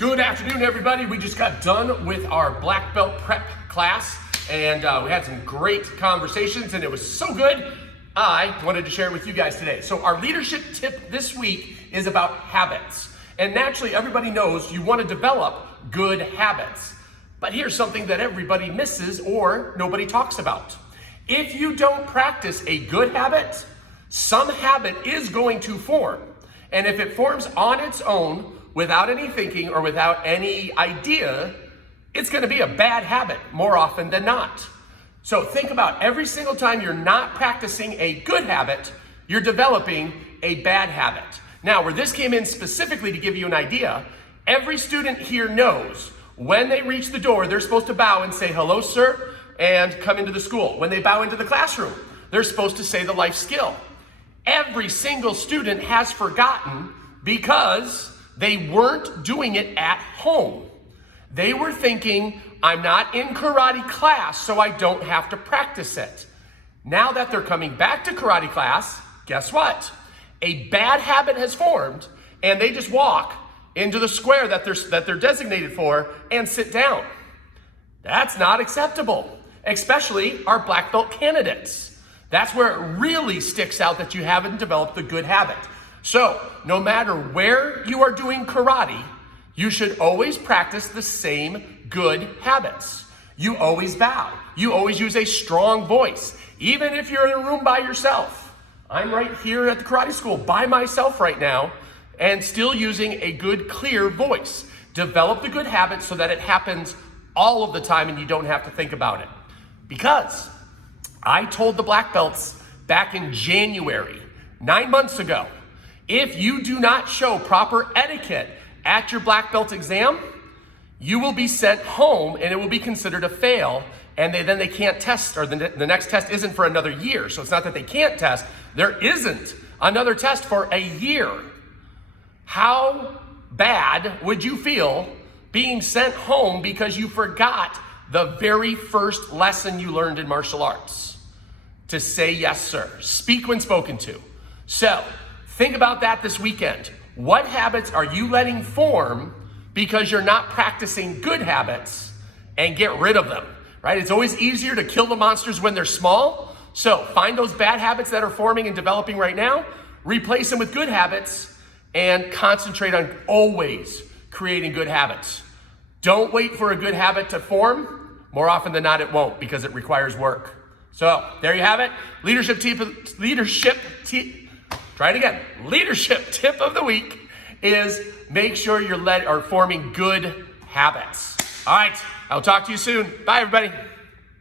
Good afternoon, everybody. We just got done with our black belt prep class, and we had some great conversations, and it was so good, I wanted to share it with you guys today. So our leadership tip this week is about habits. And naturally, everybody knows you want to develop good habits. But here's something that everybody misses or nobody talks about. If you don't practice a good habit, some habit is going to form. And if it forms on its own, without any thinking or without any idea, it's going to be a bad habit more often than not. So think about every single time you're not practicing a good habit, you're developing a bad habit. Now, where this came in specifically to give you an idea, every student here knows when they reach the door, they're supposed to bow and say, "Hello, sir," and come into the school. When they bow into the classroom, they're supposed to say the life skill. Every single student has forgotten because they weren't doing it at home. They were thinking, I'm not in karate class, so I don't have to practice it. Now that they're coming back to karate class, guess what? A bad habit has formed, and they just walk into the square that they're designated for and sit down. That's not acceptable, especially our black belt candidates. That's where it really sticks out that you haven't developed the good habit. So, no matter where you are doing karate, you should always practice the same good habits. You always bow. You always use a strong voice. Even if you're in a room by yourself. I'm right here at the karate school by myself right now and still using a good, clear voice. Develop the good habits so that it happens all of the time and you don't have to think about it. Because I told the black belts back in January, 9 months ago, if you do not show proper etiquette at your black belt exam, you will be sent home and it will be considered a fail, and then they can't test, or the next test isn't for another year. So it's not that they can't test, there isn't another test for a year. How bad would you feel being sent home because you forgot the very first lesson you learned in martial arts? To say yes, sir. Speak when spoken to. So, think about that this weekend. What habits are you letting form because you're not practicing good habits, and get rid of them, right? It's always easier to kill the monsters when they're small. So find those bad habits that are forming and developing right now, replace them with good habits, and concentrate on always creating good habits. Don't wait for a good habit to form. More often than not, it won't, because it requires work. So there you have it. Leadership tip of the week is make sure you're forming good habits. All right, I'll talk to you soon. Bye, everybody.